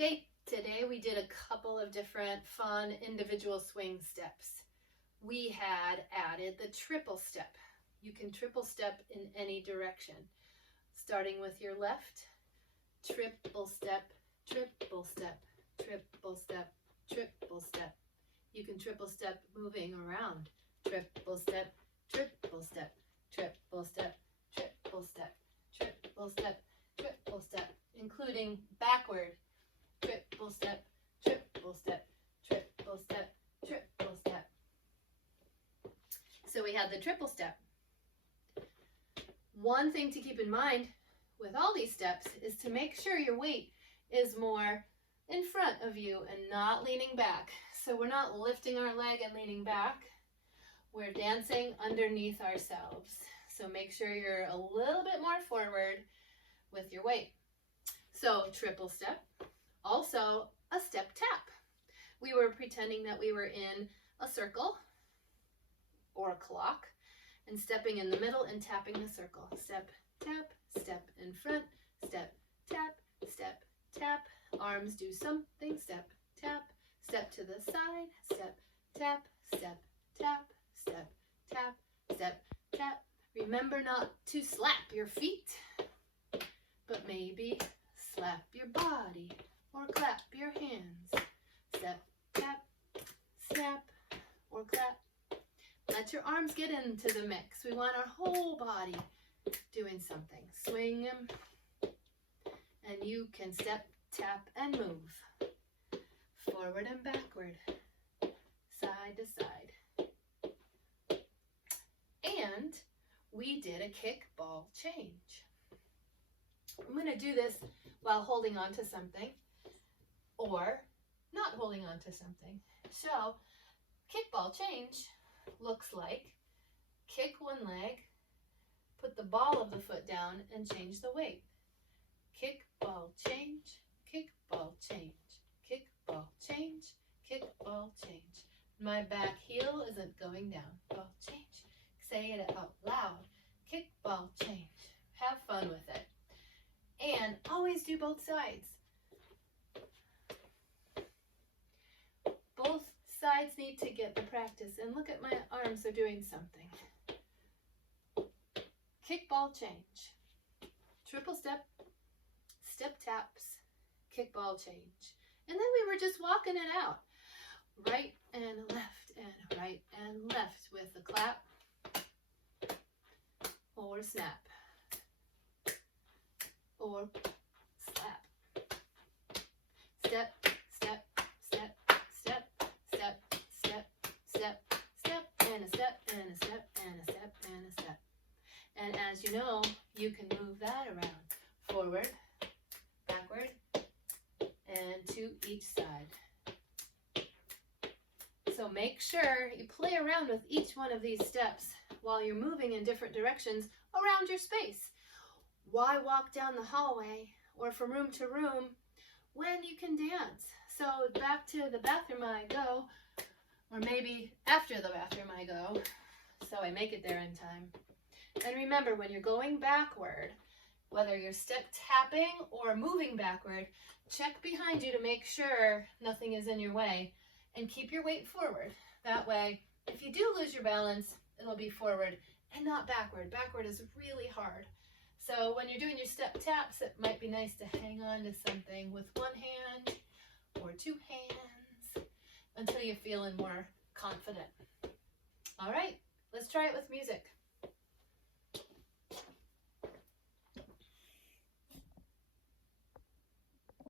Okay, today we did a couple of different fun individual swing steps. We had added the triple step. You can triple step in any direction. Starting with your left, triple step, triple step, triple step, triple step. You can triple step moving around. Triple step, triple step, triple step, triple step, triple step, triple step, including backward. Triple step, triple step, triple step, triple step. So we had the triple step. One thing to keep in mind with all these steps is to make sure your weight is more in front of you and not leaning back. So we're not lifting our leg and leaning back. We're dancing underneath ourselves. So make sure you're a little bit more forward with your weight. So triple step. Also, a step tap. We were pretending that we were in a circle or a clock and stepping in the middle and tapping the circle. Step, tap, step in front, step, tap, step, tap. Arms do something, step, tap, step to the side, step, tap, step, tap, step, tap, step, tap. Remember not to slap your feet, but maybe slap your body. Or clap your hands. Step, tap, snap, or clap. Let your arms get into the mix. We want our whole body doing something. Swing them. And you can step, tap, and move. Forward and backward. Side to side. And we did a kick ball change. I'm going to do this while holding on to something. Or not holding on to something. So, kickball change looks like kick one leg, put the ball of the foot down, and change the weight. Kickball change, kickball change, kickball change, kickball change. My back heel isn't going down. Ball change. Say it out loud. Kickball change. Have fun with it. And always do both sides. Both sides need to get the practice. And look at my arms, they're doing something. Kickball change. Triple step, step taps, kickball change. And then we were just walking it out. Right and left with a clap or snap or slap. Step, step, step, step, step, step, step, step, and a step, and a step, and a step, and a step. And as you know, you can move that around. Forward, backward, and to each side. So make sure you play around with each one of these steps while you're moving in different directions around your space. Why walk down the hallway or from room to room when you can dance? So back to the bathroom I go, or maybe after the bathroom I go, so I make it there in time. And remember, when you're going backward, whether you're step tapping or moving backward, check behind you to make sure nothing is in your way and keep your weight forward. That way, if you do lose your balance, it'll be forward and not backward. Backward is really hard. So when you're doing your step taps, it might be nice to hang on to something with one hand or two hands until you're feeling more confident. All right, let's try it with music.